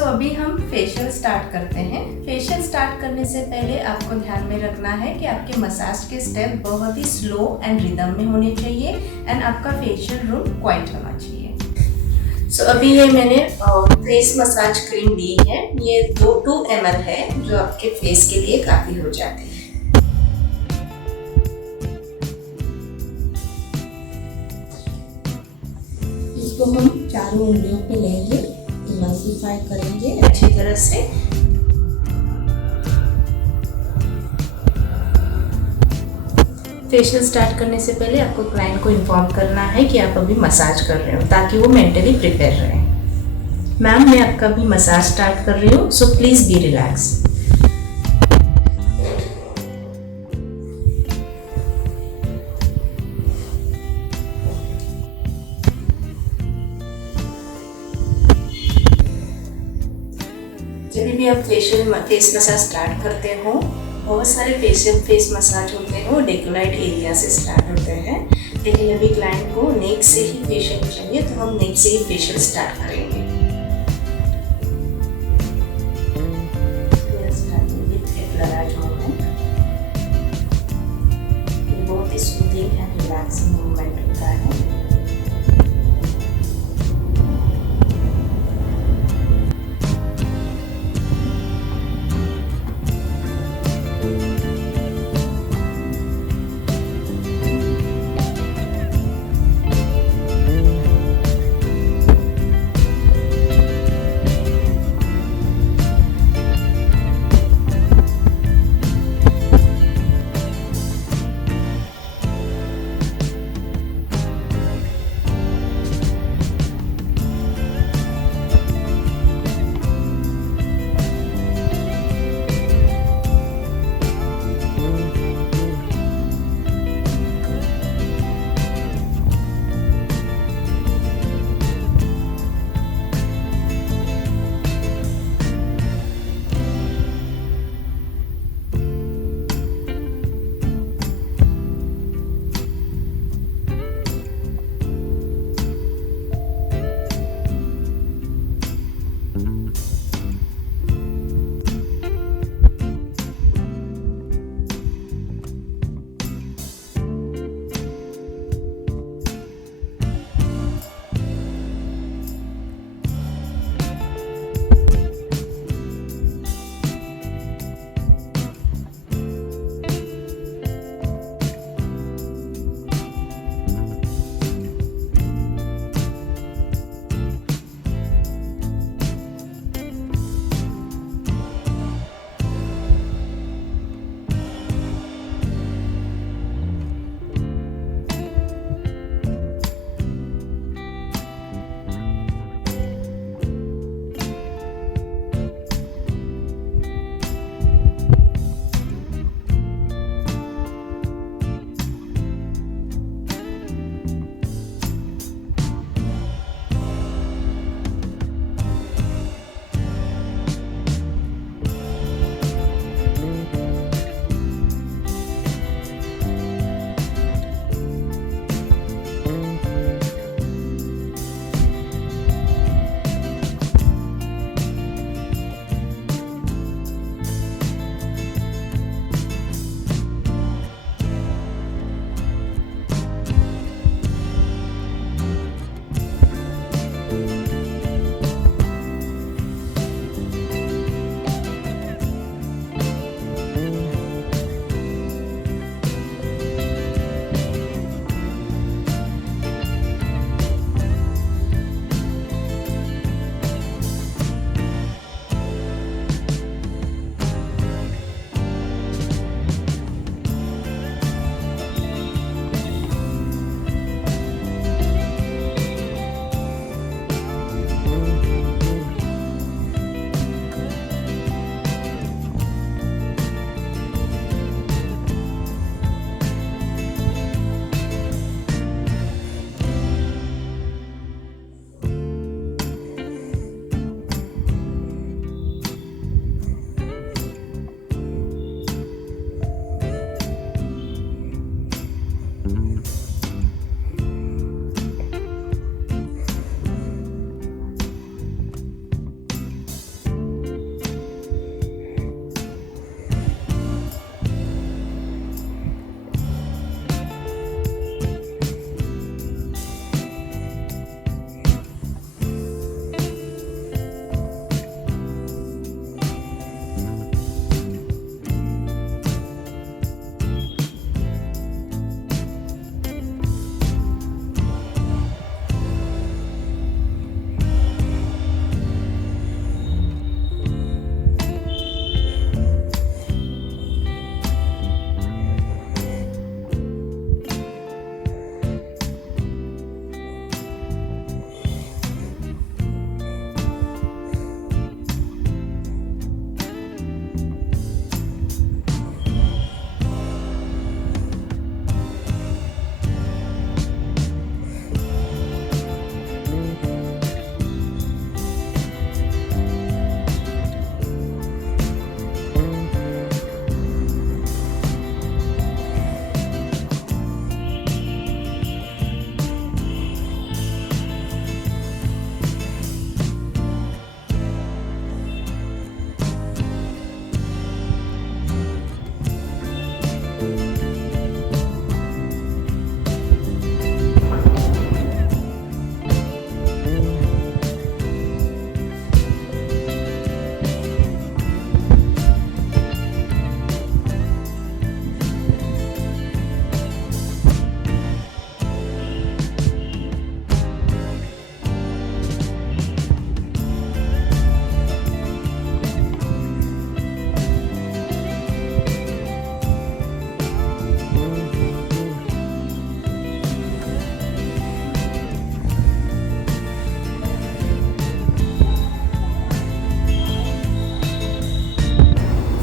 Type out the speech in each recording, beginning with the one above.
अभी हम facial start करते हैं। फेशियल स्टार्ट करने से पहले आपको ध्यान में रखना है कि आपके मसाज के स्टेप बहुत ही स्लो एंड रिदम में होने चाहिए एंड आपका फेशियल रूम क्वाइट होना चाहिए। अभी ये मैंने फेस मसाज क्रीम ली है। ये 2 ml है जो आपके फेस के लिए काफ़ी हो जाती है। इसको हम चारों उंगलियों पे लेंगे, इमल्सिफाई करेंगे अच्छी तरह से। फेशियल स्टार्ट करने से पहले आपको क्लाइंट को इन्फॉर्म करना है कि आप अभी मसाज कर रहे हो, ताकि वो मेंटली प्रिपेयर रहे। मैम, मैं आपका भी मसाज स्टार्ट कर रही हूँ, सो प्लीज़ बी रिलैक्स। जब भी आप फेस मसाज स्टार्ट करते हो, बहुत सारे फेस मसाज होते हैं वो डेकोलाइट एरिया से स्टार्ट होते हैं, लेकिन अभी क्लाइंट को नेक से ही फेशियल चाहिए, तो हम नेक से ही फेशियल स्टार्ट करेंगे। ये बहुत ही सूदिंग एंड रिलैक्सिंग मूवमेंट होता है।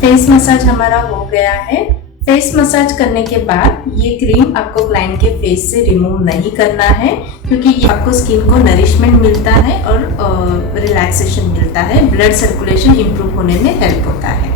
फेस मसाज हमारा हो गया है। फेस मसाज करने के बाद ये क्रीम आपको क्लाइंट के फेस से रिमूव नहीं करना है, क्योंकि ये आपको स्किन को नरिशमेंट मिलता है और रिलैक्सेशन मिलता है, ब्लड सर्कुलेशन इंप्रूव होने में हेल्प होता है।